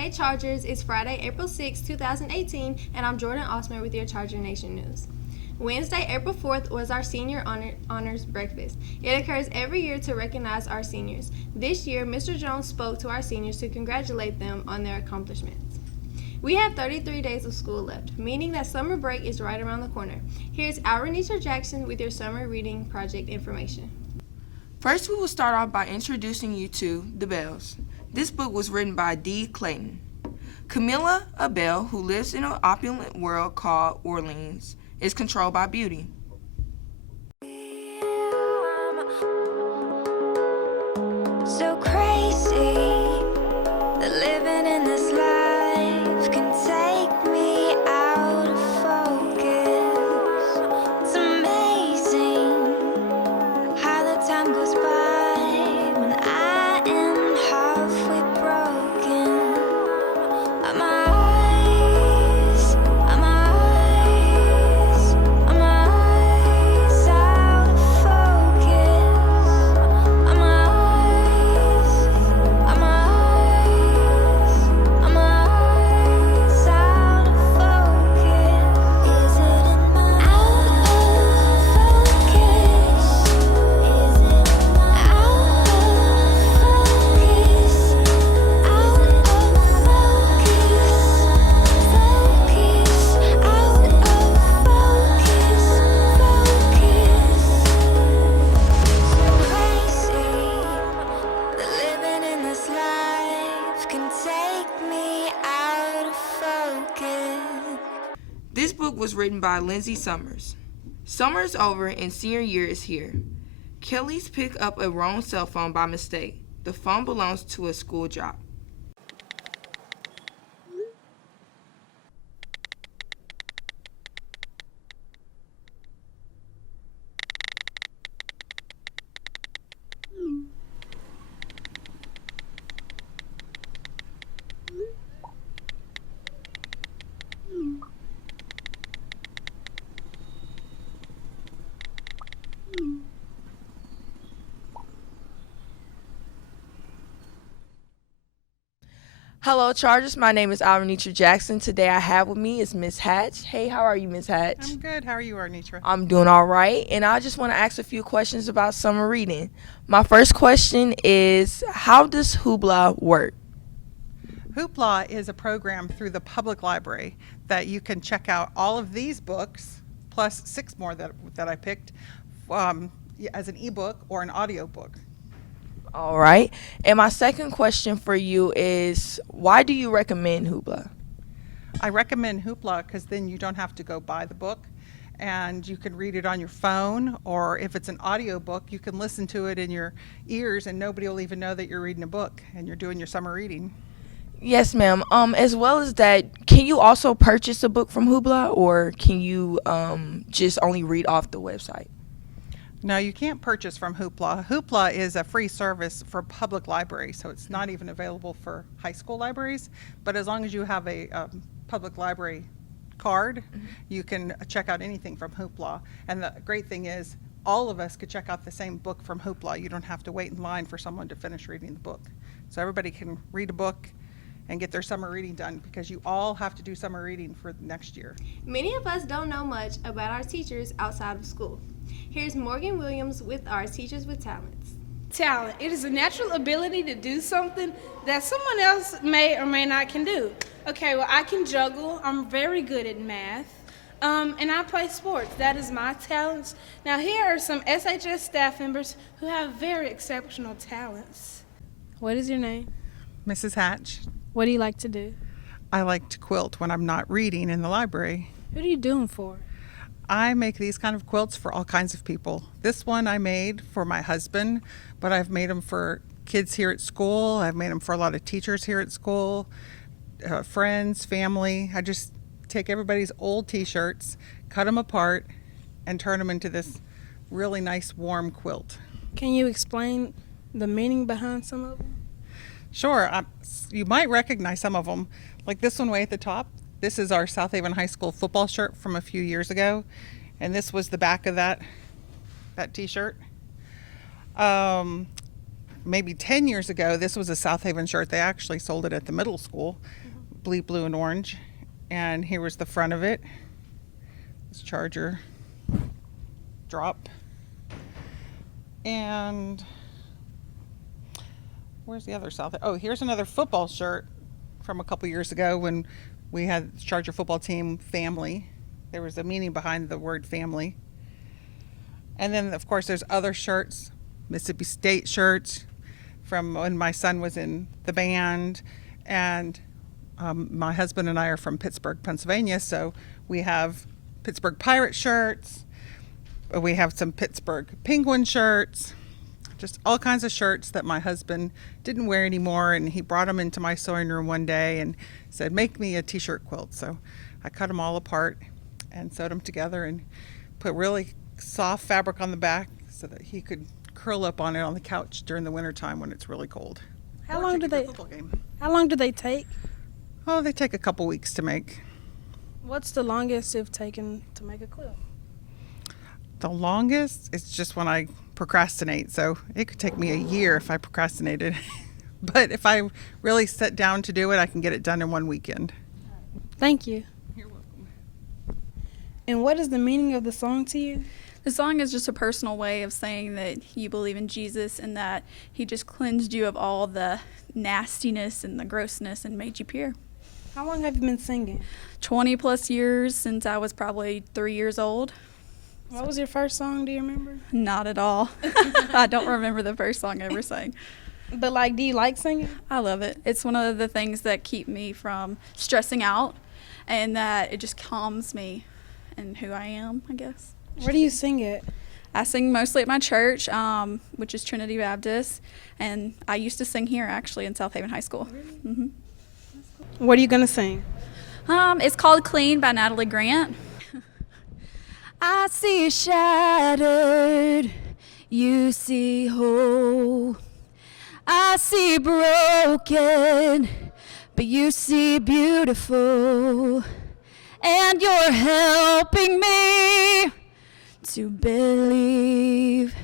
Hey Chargers, it's Friday, April 6, 2018, and I'm Jordan Osmer with your Charger Nation News. Wednesday, April 4th was our Senior Honors Breakfast. It occurs every year to recognize our seniors. This year, Mr. Jones spoke to our seniors to congratulate them on their accomplishments. We have 33 days of school left, meaning that summer break is right around the corner. Here's Renita Jackson with your summer reading project information. First, we will start off by introducing you to The Bells. This book was written by D. Clayton. Camilla, a belle who lives in an opulent world called Orleans, is controlled by beauty. So crazy that living in this life can take me out of focus. It's amazing how the time goes by when I am halfway broken. My eyes out of focus. My eyes out of focus. Is it in my out of focus? Is it out of focus? Out of focus. So crazy that living in this life can take me out of focus. This book was written by Lindsay Summers. Summer is over and senior year is here. Kelly's picked up a wrong cell phone by mistake. The phone belongs to a school job. Hello, Chargers. My name is Renita Jackson. Today I have with me is Miss Hatch. Hey, how are you, Miss Hatch? I'm good. How are you, Arnitra? I'm doing all right, and I just want to ask a few questions about summer reading. My first question is, how does Hoopla work? Hoopla is a program through the public library that you can check out all of these books, plus 6 more that I picked, as an ebook or an audiobook. All right. And my second question for you is, why do you recommend Hoopla? I recommend Hoopla because then you don't have to go buy the book, and you can read it on your phone, or if it's an audiobook, you can listen to it in your ears and nobody will even know that you're reading a book and you're doing your summer reading. Yes, ma'am. As well as that, can you also purchase a book from Hoopla, or can you just only read off the website? No, you can't purchase from Hoopla. Hoopla is a free service for public libraries, so it's not even available for high school libraries. But as long as you have a public library card, you can check out anything from Hoopla. And the great thing is, all of us could check out the same book from Hoopla. You don't have to wait in line for someone to finish reading the book. So everybody can read a book and get their summer reading done, because you all have to do summer reading for next year. Many of us don't know much about our teachers outside of school. Here's Morgan Williams with our Teachers with Talents. Talent. It is a natural ability to do something that someone else may or may not can do. Okay, well, I can juggle. I'm very good at math. And I play sports. That is my talents. Now, here are some SHS staff members who have very exceptional talents. What is your name? Mrs. Hatch, What do you like to do? I like to quilt when I'm not reading in the library. What are you doing for? I make these kind of quilts for all kinds of people. This one I made for my husband, but I've made them for kids here at school. I've made them for a lot of teachers here at school, friends, family. I just take everybody's old t-shirts, cut them apart, and turn them into this really nice warm quilt. Can you explain the meaning behind some of them? Sure, you might recognize some of them. Like this one way at the top. This is our South Haven High School football shirt from a few years ago. And this was the back of that t-shirt. maybe 10 years ago, this was a South Haven shirt. They actually sold it at the middle school, blue, and orange. And here was the front of it. This Charger drop. And where's the other South? Oh, here's another football shirt from a couple years ago when we had the Charger football team family. There was a meaning behind the word family. And then, of course, there's other shirts, Mississippi State shirts from when my son was in the band. And my husband and I are from Pittsburgh, Pennsylvania, so we have Pittsburgh Pirate shirts. We have some Pittsburgh Penguin shirts, just all kinds of shirts that my husband didn't wear anymore, and he brought them into my sewing room one day and said, make me a t-shirt quilt. So I cut them all apart and sewed them together and put really soft fabric on the back so that he could curl up on it on the couch during the wintertime when it's really cold. How long do they take? Oh, they take a couple weeks to make. What's the longest you've taken to make a quilt? The longest, it's just when I procrastinate. So it could take me a year if I procrastinated. But if I really sit down to do it, I can get it done in one weekend. Thank you. You're welcome. And what is the meaning of the song to you? The song is just a personal way of saying that you believe in Jesus and that he just cleansed you of all the nastiness and the grossness and made you pure. How long have you been singing? 20 plus years, since I was probably 3 years old. What was your first song, do you remember? Not at all. I don't remember the first song I ever sang. But do you like singing? I love it. It's one of the things that keep me from stressing out, and that it just calms me and who I am, I guess. Where do you sing it? I sing mostly at my church, which is Trinity Baptist, and I used to sing here actually in South Haven High School. Mm-hmm. What are you going to sing? It's called Clean by Natalie Grant. I see shattered, you see whole. I see broken, but you see beautiful. And you're helping me to believe.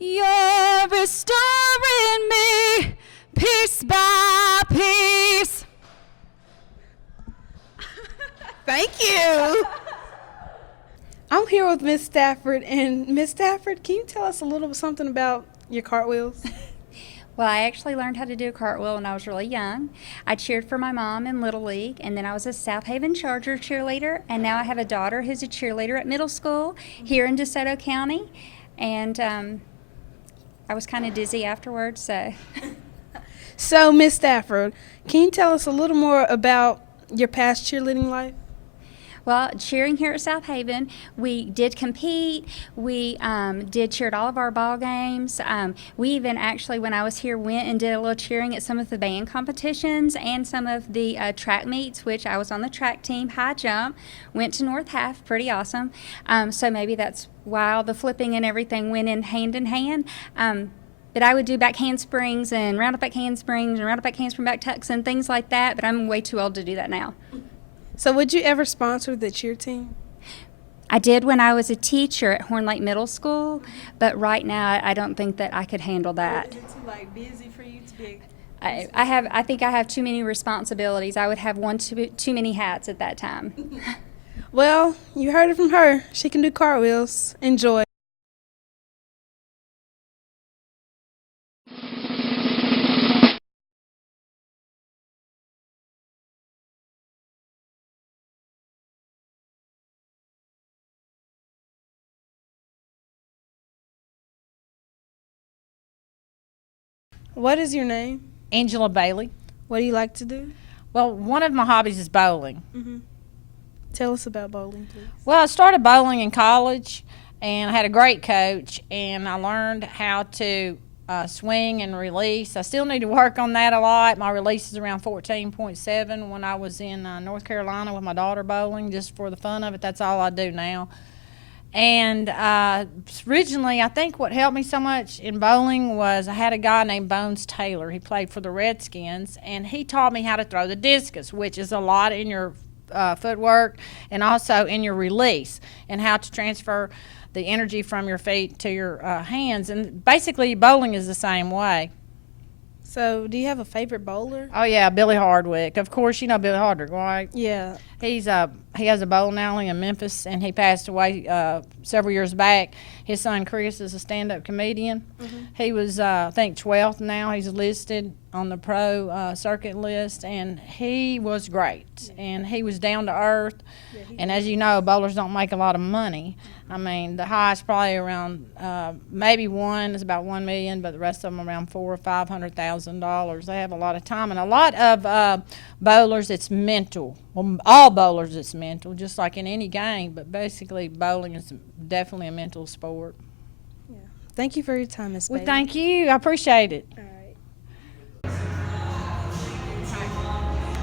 You're restoring me piece by piece. Thank you. I'm here with Miss Stafford, and Miss Stafford, can you tell us a little something about your cartwheels? Well, I actually learned how to do a cartwheel when I was really young. I cheered for my mom in Little League, and then I was a South Haven Charger cheerleader, and now I have a daughter who's a cheerleader at middle school here in DeSoto County, and I was kind of dizzy afterwards, so. So, Miss Stafford, can you tell us a little more about your past cheerleading life? Well, cheering here at South Haven, we did compete. We did cheer at all of our ball games. We even actually, when I was here, went and did a little cheering at some of the band competitions and some of the track meets, which I was on the track team, high jump, went to North Half, pretty awesome. So maybe that's why all the flipping and everything went in hand. But I would do back handsprings and round up back handsprings and round up back handspring back tucks and things like that, but I'm way too old to do that now. So would you ever sponsor the cheer team? I did when I was a teacher at Horn Lake Middle School, but right now I don't think that I could handle that. Is it too busy for you to be? I think I have too many responsibilities. I would have too many hats at that time. Well, you heard it from her. She can do cartwheels. Enjoy. What is your name? Angela Bailey. What do you like to do? Well, one of my hobbies is bowling. Tell us about bowling, please. Well, I started bowling in college, and I had a great coach, and I learned how to swing and release. I still need to work on that a lot. My release is around 14.7. When I was in North Carolina with my daughter bowling, just for the fun of it, that's all I do now. And originally, I think what helped me so much in bowling was I had a guy named Bones Taylor. He played for the Redskins, and he taught me how to throw the discus, which is a lot in your footwork and also in your release, and how to transfer the energy from your feet to your hands. And basically, bowling is the same way. So, do you have a favorite bowler? Oh yeah, Billy Hardwick. Of course, you know Billy Hardwick, right? Yeah. He has a bowling alley in Memphis, and he passed away several years back. His son Chris is a stand-up comedian. He was I think 12th now. He's listed on the pro circuit list, and he was great. And he was down to earth. And as you know, bowlers don't make a lot of money. I mean, the highest probably around maybe one is about $1 million, but the rest of them around $400,000 or $500,000. They have a lot of time, and a lot of bowlers, it's mental. Well, all bowlers, it's mental, just like in any game. But basically, bowling is definitely a mental sport. Yeah. Thank you for your time, Miss Well, Bailey. thank you. I appreciate it. All right.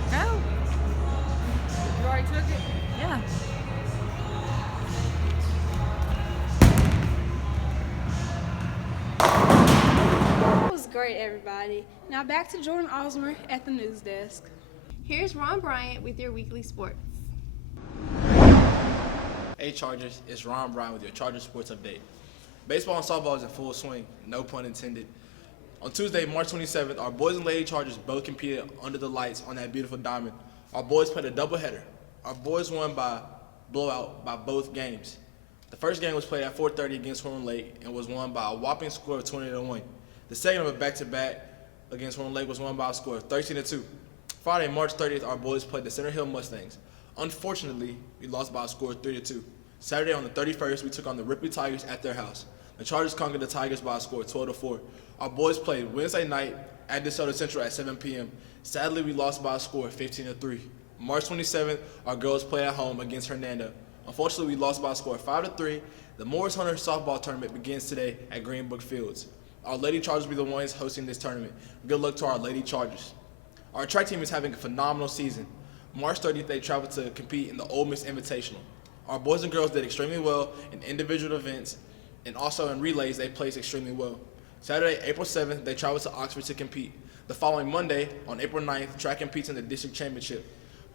Go. You already took it? Yeah. That was great, everybody. Now back to Jordan Osmer at the news desk. Here's Ron Bryant with your weekly sports. Hey Chargers, it's Ron Bryant with your Chargers Sports Update. Baseball and softball is in full swing, no pun intended. On Tuesday, March 27th, our boys and lady Chargers both competed under the lights on that beautiful diamond. Our boys played a doubleheader. Our boys won by blowout by both games. The first game was played at 4:30 against Horn Lake and was won by a whopping score of 20-1. The second of a back-to-back against Horn Lake was won by a score of 13-2. Friday, March 30th, our boys played the Center Hill Mustangs. Unfortunately, we lost by a score of 3-2. Saturday on the 31st, we took on the Ripley Tigers at their house. The Chargers conquered the Tigers by a score of 12-4. Our boys played Wednesday night at DeSoto Central at 7 p.m. Sadly, we lost by a score of 15-3. March 27th, our girls played at home against Hernando. Unfortunately, we lost by a score of 5-3. The Morris Hunter softball tournament begins today at Greenbrook Fields. Our Lady Chargers will be the ones hosting this tournament. Good luck to our Lady Chargers. Our track team is having a phenomenal season. March 30th, they traveled to compete in the Ole Miss Invitational. Our boys and girls did extremely well in individual events, and also in relays, they placed extremely well. Saturday, April 7th, they traveled to Oxford to compete. The following Monday, on April 9th, track competes in the district championship.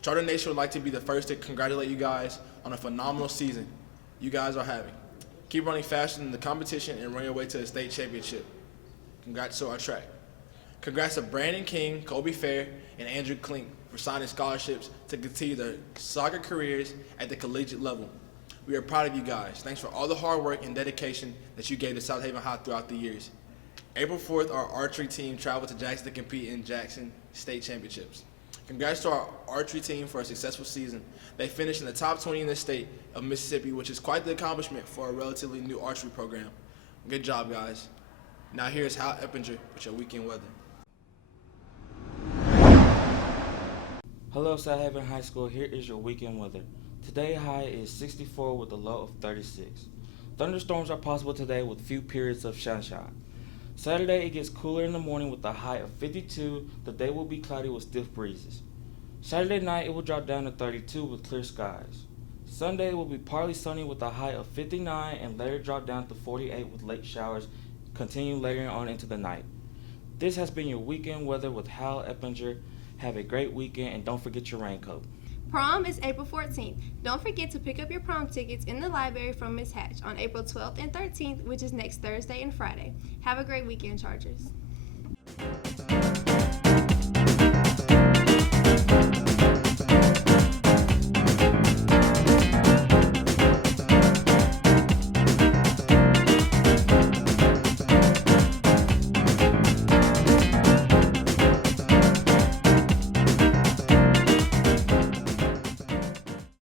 Charter Nation would like to be the first to congratulate you guys on a phenomenal season you guys are having. Keep running faster than the competition and run your way to the state championship. Congrats to our track. Congrats to Brandon King, Kobe Fair, and Andrew Klink for signing scholarships to continue their soccer careers at the collegiate level. We are proud of you guys. Thanks for all the hard work and dedication that you gave to South Haven High throughout the years. April 4th, our archery team traveled to Jackson to compete in Jackson State Championships. Congrats to our archery team for a successful season. They finished in the top 20 in the state of Mississippi, which is quite the accomplishment for a relatively new archery program. Good job, guys. Now here's Hal Eppinger with your weekend weather. Hello, South Haven High School. Here is your weekend weather. Today high is 64 with a low of 36. Thunderstorms are possible today with few periods of sunshine. Saturday, it gets cooler in the morning with a high of 52. The day will be cloudy with stiff breezes. Saturday night, it will drop down to 32 with clear skies. Sunday, it will be partly sunny with a high of 59 and later drop down to 48 with late showers, continuing later on into the night. This has been your weekend weather with Hal Eppinger. Have a great weekend and don't forget your raincoat. Prom is April 14th. Don't forget to pick up your prom tickets in the library from Ms. Hatch on April 12th and 13th, which is next Thursday and Friday. Have a great weekend, Chargers.